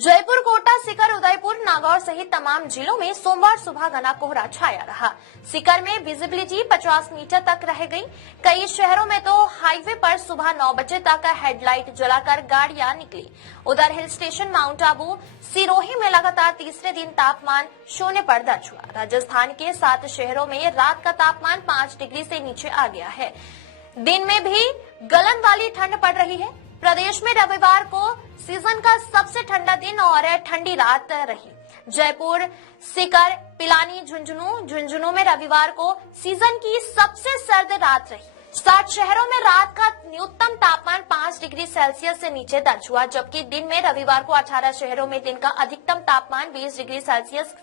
जयपुर, कोटा, सीकर, उदयपुर, नागौर सहित तमाम जिलों में सोमवार सुबह घना कोहरा छाया रहा। सीकर में विजिबिलिटी 50 मीटर तक रह गई। कई शहरों में तो हाईवे पर सुबह 9 बजे तक हेडलाइट जलाकर गाड़ियां निकली। उधर hill station mount Abu, Sirohi में लगातार तीसरे दिन तापमान शून्य पर दर्ज हुआ। राजस्थान के 7 शहरों में रात का तापमान 5 डिग्री से नीचे आ गया है। दिन में भी गलन वाली ठंड पड़ रही है। प्रदेश में रविवार को सीजन का सबसे ठंडा दिन और ठंडी रात रही। जयपुर, सीकर, पिलानी, झुंझुनू में रविवार को सीजन की सबसे सर्द रात रही। 7 शहरों में रात का न्यूनतम तापमान 5 डिग्री सेल्सियस से नीचे दर्ज हुआ, जबकि दिन में रविवार को 18 शहरों में दिन का अधिकतम तापमान 20 डिग्री सेल्सियस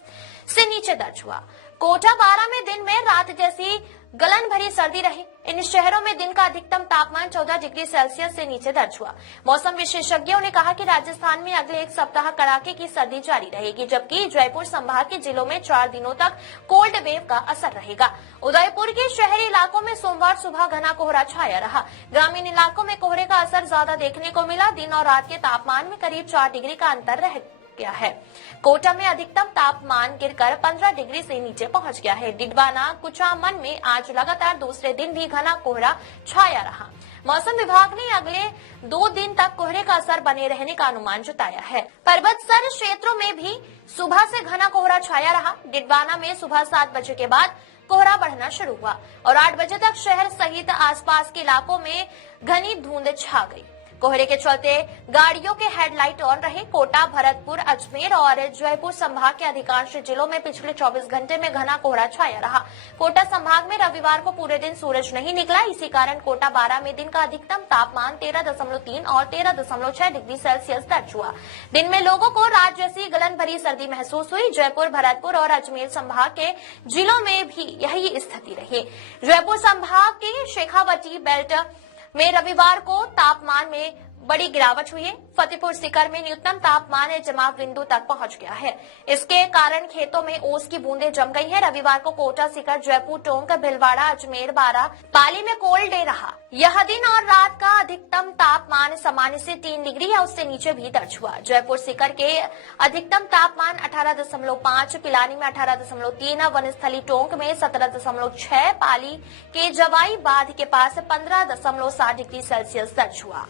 से नीचे दर्ज हुआ। कोटा, 12 में दिन में रात जैसी गलन भरी सर्दी रही। इन शहरों में दिन का अधिकतम तापमान 14 डिग्री सेल्सियस से नीचे दर्ज हुआ। मौसम विशेषज्ञों ने कहा कि राजस्थान में अगले एक सप्ताह कड़ाके की सर्दी जारी रहेगी, जबकि जयपुर संभाग के जिलों में 4 दिनों तक कोल्ड वेव का असर रहेगा। उदयपुर के शहरी इलाकों में सोमवार सुबह घना कोहरा छाया रहा। ग्रामीण इलाकों में कोहरे का असर ज्यादा देखने को मिला। दिन और रात के तापमान में करीब 4 डिग्री का अंतर रह गया है। कोटा में अधिकतम तापमान गिरकर 15 डिग्री से नीचे पहुंच गया है। डिडवाना, कुचामन में आज लगातार दूसरे दिन भी घना कोहरा छाया रहा। मौसम विभाग ने अगले 2 दिन तक कोहरे का असर बने रहने का अनुमान जताया है। पर्वतसर क्षेत्रों में भी सुबह से घना कोहरा छाया रहा। डिडवाना में सुबह 7 बजे के बाद कोहरा बढ़ना शुरू हुआ और 8 बजे तक शहर सहित आसपास के इलाकों में घनी धुंध छा गई। कोहरे के चलते गाड़ियों के हेडलाइट ऑन रहे। कोटा, भरतपुर, अजमेर और जयपुर संभाग के अधिकांश जिलों में पिछले 24 घंटे में घना कोहरा छाया रहा। कोटा संभाग में रविवार को पूरे दिन सूरज नहीं निकला। इसी कारण कोटा 12 में दिन का अधिकतम तापमान 13.3 और 13.6 डिग्री सेल्सियस दर्ज हुआ। दिन में लोगों को रात जैसी गलन भरी सर्दी महसूस हुई। जयपुर, भरतपुर और अजमेर संभाग के जिलों में भी यही स्थिति रही। जयपुर संभाग के शेखावटी बेल्ट में रविवार को तापमान में बड़ी गिरावट हुई है। फतेहपुर सीकर में न्यूनतम तापमान जमाव बिंदु तक पहुंच गया है। इसके कारण खेतों में ओस की बूंदें जम गई हैं। रविवार को कोटा, सीकर, जयपुर, टोंक, भीलवाड़ा, अजमेर, बारां, पाली में कोल्ड डे रहा। यह दिन और रात का अधिकतम तापमान सामान्य से 3 डिग्री या उससे नीचे भी दर्ज हुआ। जयपुर, सीकर के अधिकतम तापमान 18.5, पिलानी में 18.3, वनस्थली टोंक में 17.6, पाली के जवाई बांध के पास 15.7 डिग्री सेल्सियस दर्ज हुआ।